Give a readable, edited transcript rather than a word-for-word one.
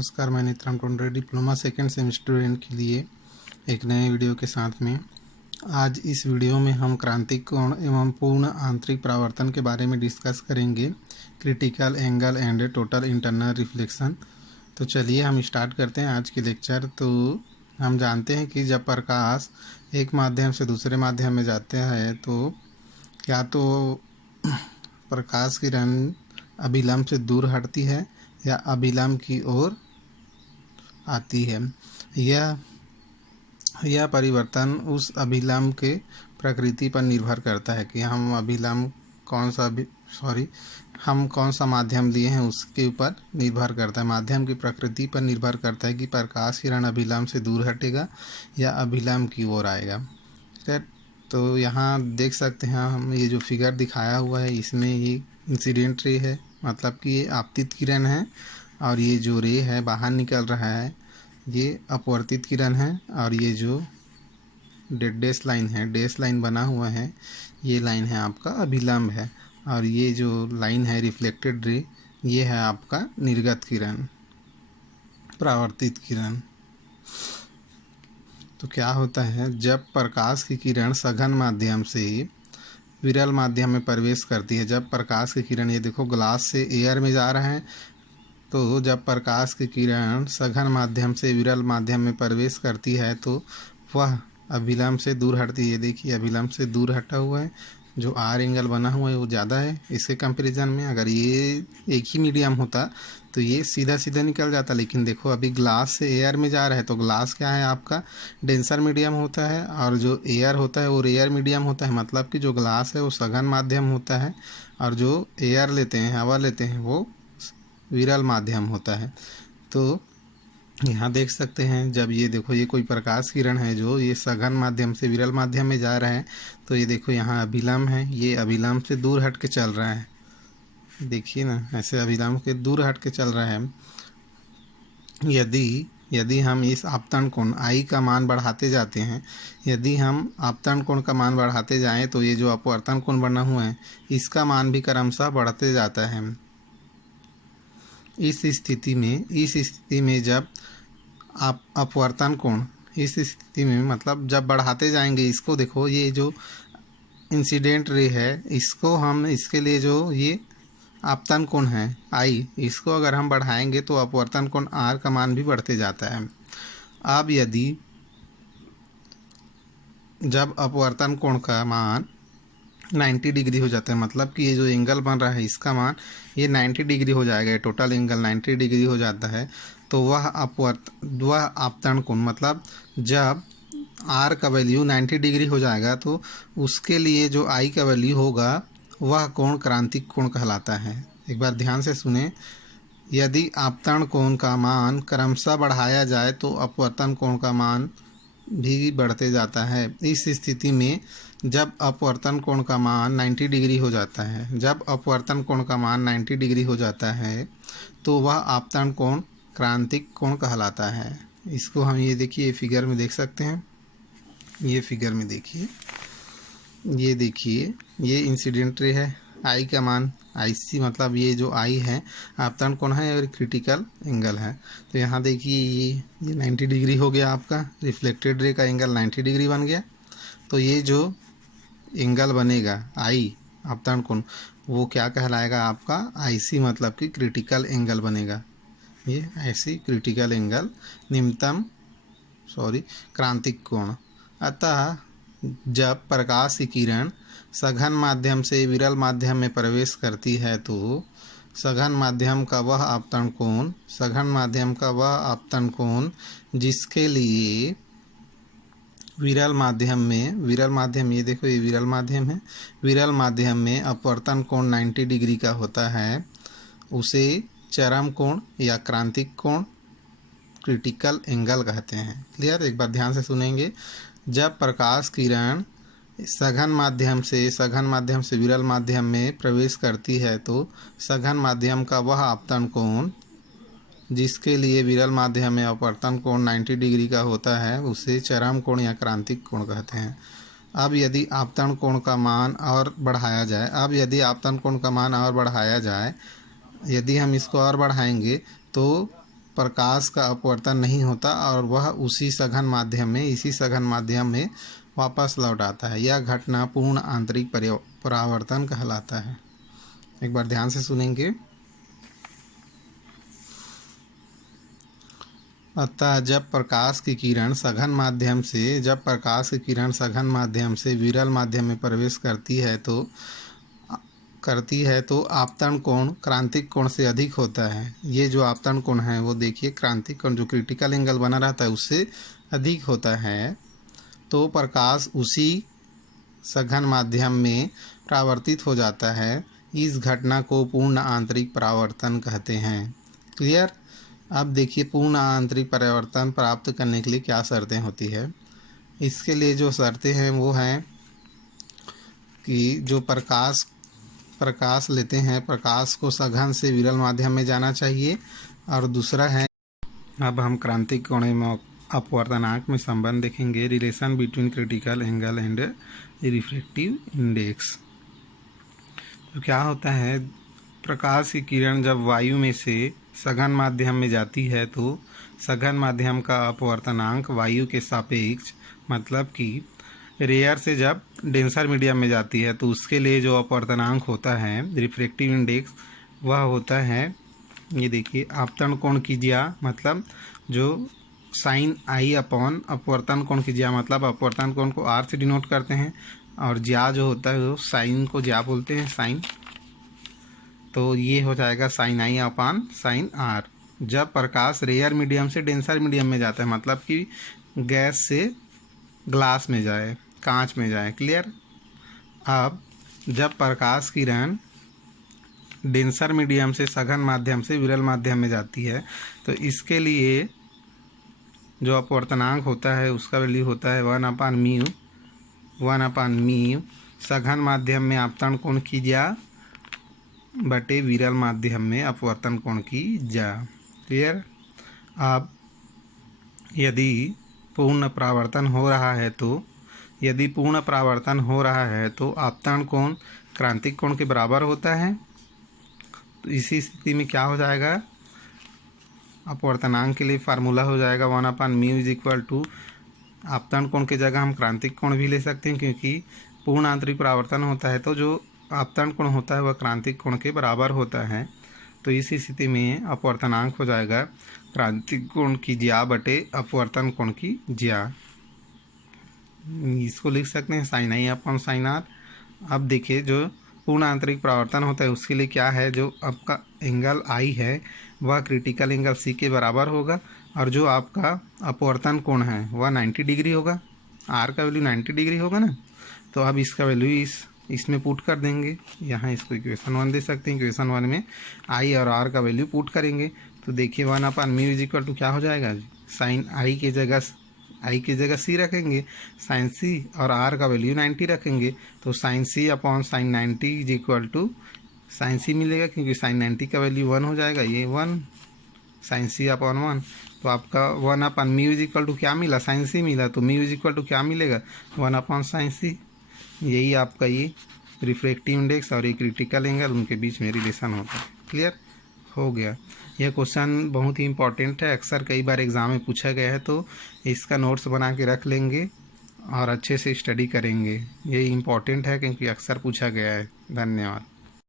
नमस्कार, मैं नित्राम Tondare diploma second semester student के लिए एक नए वीडियो के साथ में। आज इस वीडियो में हम क्रांतिक कोण एवं पूर्ण आंतरिक परावर्तन के बारे में डिस्कस करेंगे, critical angle and total internal reflection. तो चलिए हम स्टार्ट करते हैं आज के लेक्चर। तो हम जानते हैं कि जब प्रकाश एक माध्यम से दूसरे माध्यम में जाते हैं तो या तो प्रकाश किरण अभिलंब से दूर हटती है या अभिलंब की ओर आती है। यह परिवर्तन उस अभिलंब के प्रकृति पर निर्भर करता है कि हम अभिलंब हम कौन सा माध्यम लिए हैं, उसके ऊपर निर्भर करता है। माध्यम की प्रकृति पर निर्भर करता है कि प्रकाश किरण अभिलंब से दूर हटेगा या अभिलंब की ओर आएगा। ठीक है, तो यहाँ देख सकते हैं हम ये जो फिगर दिखाया हुआ है, इसमें ये इंसिडेंट रे है, मतलब कि ये आपतित किरण है, और ये जो रे है बाहर निकल रहा है ये अपवर्तित किरण है, और ये जो डैश लाइन है, डैश लाइन बना हुआ है, ये लाइन है आपका अभिलंब है, और ये जो लाइन है रिफ्लेक्टेड रे, ये है आपका निर्गत किरण, परावर्तित किरण। तो क्या होता है, जब प्रकाश की किरण सघन माध्यम से विरल माध्यम में प्रवेश करती है, जब प्रकाश की किरण, ये देखो ग्लास से एयर में जा रहा है, तो जब प्रकाश की किरण सघन माध्यम से विरल माध्यम में प्रवेश करती है तो वह अभिलंब से दूर हटती है। देखिए अभिलंब से दूर हटा हुआ है, जो आर एंगल बना हुआ है वो ज़्यादा है इसके कंपैरिजन में। अगर ये एक ही मीडियम होता तो ये सीधा सीधा निकल जाता, लेकिन देखो अभी ग्लास से एयर में जा रहा है, तो ग्लास क्या है आपका डेंसर मीडियम होता है, और जो एयर होता है वो रेयर मीडियम होता है। मतलब कि जो ग्लास है वो सघन माध्यम होता है, और जो एयर लेते हैं, हवा लेते हैं, वो विरल माध्यम होता है। तो यहाँ देख सकते हैं, जब ये देखो ये कोई प्रकाश किरण है जो ये सघन माध्यम से विरल माध्यम में जा रहा है, तो ये देखो यहाँ अभिलंब है, ये अभिलंब से दूर हट के चल रहा है। देखिए ना, ऐसे अभिलंब के दूर हट के चल रहा है। यदि हम इस आपतन कोण आई का मान बढ़ाते जाते हैं, यदि हम आपतन कोण का मान बढ़ाते जाएं तो ये जो अपवर्तन कोण बना हुआ है इसका मान भी क्रमशः बढ़ते जाता है। इस स्थिति में जब आप अपवर्तन कोण, इस स्थिति में मतलब जब बढ़ाते जाएंगे इसको, देखो ये जो इंसिडेंट रे है इसको हम, इसके लिए जो ये आपतन कोण है आई, इसको अगर हम बढ़ाएंगे तो अपवर्तन कोण आर का मान भी बढ़ते जाता है। अब यदि जब अपवर्तन कोण का मान 90 डिग्री हो जाता है, मतलब कि ये जो एंगल बन रहा है इसका मान ये 90 डिग्री हो जाएगा, टोटल एंगल 90 डिग्री हो जाता है, तो वह आपतन कोण, मतलब जब आर का वैल्यू 90 डिग्री हो जाएगा तो उसके लिए जो आई का वैल्यू होगा वह कोण क्रांतिक कोण कहलाता है। एक बार ध्यान से सुने, यदि आपतन कोण का मान क्रमशः बढ़ाया जाए तो अपवर्तन कोण का मान भी बढ़ते जाता है। इस स्थिति में जब अपवर्तन कोण का मान 90 डिग्री हो जाता है, जब अपवर्तन कोण का मान 90 डिग्री हो जाता है तो वह आपतन कोण क्रांतिक कोण कहलाता है। इसको हम ये देखिए फिगर में देख सकते हैं, ये फिगर में देखिए, ये देखिए ये इंसिडेंट रे है, आई का मान IC, मतलब ये जो आई है आपतन कोण है और क्रिटिकल एंगल है। तो यहाँ देखिए ये 90 डिग्री हो गया, आपका रिफ्लेक्टेड रे का एंगल 90 डिग्री बन गया। तो ये जो एंगल बनेगा आई आपतन कोण, वो क्या कहलाएगा आपका IC, मतलब कि क्रिटिकल एंगल बनेगा। ये IC क्रिटिकल एंगल, क्रांतिक कोण। अतः जब प्रकाश की किरण सघन माध्यम से विरल माध्यम में प्रवेश करती है तो सघन माध्यम का वह आपतन कोण जिसके लिए विरल माध्यम, ये देखो ये विरल माध्यम है, विरल माध्यम में अपवर्तन कोण 90 डिग्री का होता है, उसे चरम कोण या क्रांतिक कोण, क्रिटिकल एंगल कहते हैं। क्लियर? एक बार ध्यान से सुनेंगे, जब प्रकाश किरण सघन माध्यम से विरल माध्यम में प्रवेश करती है तो सघन माध्यम का वह आपतन कोण जिसके लिए विरल माध्यम में अपवर्तन कोण 90 डिग्री का होता है उसे चरम कोण या क्रांतिक कोण कहते हैं। अब यदि आपतन कोण का मान और बढ़ाया जाए, यदि हम इसको और बढ़ाएंगे तो प्रकाश का अपवर्तन नहीं होता और वह इसी सघन माध्यम में वापस लौट आता है। यह घटना पूर्ण आंतरिक परावर्तन कहलाता है। एक बार ध्यान से सुनेंगे। अतः जब प्रकाश की किरण सघन माध्यम से विरल माध्यम में प्रवेश करती है तो आपतन कोण क्रांतिक कोण से अधिक होता है। ये जो आपतन कोण है वो देखिए, क्रांतिक कोण जो क्रिटिकल एंगल बना रहता है उससे अधिक होता है। तो प्रकाश उसी सघन माध्यम में परावर्तित हो जाता है। इस घटना को पूर्ण आंतरिक परावर्तन कहते हैं। क्लियर। अब देखिए, पूर्ण आंतरिक परावर्तन प्राप्त करने के लिए क्या शर्तें होती है। इसके लिए जो शर्तें हैं वो हैं कि जो प्रकाश लेते हैं, प्रकाश को सघन से विरल माध्यम में जाना चाहिए। और दूसरा है, अब हम क्रांतिक कोण में अपवर्तनांक में संबंध देखेंगे, relation between critical angle and refractive index. तो क्या होता है, प्रकाश की किरण जब वायु में से सघन माध्यम में जाती है तो सघन माध्यम का अपवर्तनांक वायु के सापेक्ष, मतलब कि रेयर से जब डेंसर मीडियम में जाती है तो उसके लिए जो अपवर्तनांक होता है, रिफ्रैक्टिव इंडेक्स, वह होता है, ये देखिए, आपतन कोण की ज्या, मतलब जो साइन आई अपॉन अपवर्तन कोण की ज्या, मतलब अपवर्तन कोण को आर से डिनोट करते हैं और ज्या जो होता है वो साइन को ज्या बोलते हैं, साइन। तो ये हो जाएगा sine I upon sine R. जब प्रकाश रेयर मीडियम से डेंसर मीडियम में जाता है, मतलब कि गैस से ग्लास में जाए, कांच में जाए। क्लियर। अब जब प्रकाश किरण डेंसर मीडियम से सघन माध्यम से विरल माध्यम में जाती है तो इसके लिए जो अपवर्तनांक होता है उसका वैल्यू होता है 1/μ सघन माध्यम में आपतन कोण की ज्या बटे विरल माध्यम में अपवर्तन कोण की ज्या। क्लियर। अब यदि पूर्ण परावर्तन हो रहा है तो आपतन कोण क्रांतिक कोण के बराबर होता है। तो इसी स्थिति में क्या हो जाएगा, अपवर्तनांक के लिए फार्मूला हो जाएगा 1/μ आपतन कोण की जगह हम क्रांतिक कोण भी ले सकते हैं, क्योंकि पूर्ण आंतरिक परावर्तन होता है तो जो आपतन कोण होता है वह क्रांतिक कोण के बराबर होता है। तो इस स्थिति में अपवर्तनांक हो जाएगा क्रांतिक कोण की ज्या बटे अपवर्तन कोण की ज्या। इसको लिख सकते हैं sine I upon sine R. अब देखिए, जो पूर्ण आंतरिक परावर्तन होता है उसके लिए क्या है, जो आपका एंगल आई है वह क्रिटिकल एंगल सी के बराबर होगा और जो आपका अपवर्तन कोण है वह 90 डिग्री होगा। आर का वैल्यू 90 डिग्री होगा ना। तो अब इसका वैल्यू इसमें पुट कर देंगे। यहाँ इसको इक्वेशन 1 दे सकते हैं। इक्वेशन 1 में आई और आर का वैल्यू पुट करेंगे तो देखिए 1/μ क्या हो जाएगा, साइन आई की जगह सी रखेंगे, साइन सी, और आर का वैल्यू 90 रखेंगे तो साइन सी अपॉन साइन 90 साइन सी मिलेगा, क्योंकि साइन 90 का वैल्यू 1 हो जाएगा, ये 1 साइन सी अपॉन 1। तो आपका 1/μ क्या मिला, साइन सी मिला। तो μ क्या मिलेगा, 1/साइन सी। यही आपका ये रिफ्रैक्टिव इंडेक्स और ये क्रिटिकल एंगल, उनके बीच में रिलेशन होता है। क्लियर हो गया। यह क्वेश्चन बहुत ही इंपॉर्टेंट है, अक्सर कई बार एग्ज़ाम में पूछा गया है, तो इसका नोट्स बना के रख लेंगे और अच्छे से स्टडी करेंगे। ये इम्पॉर्टेंट है क्योंकि अक्सर पूछा गया है। धन्यवाद।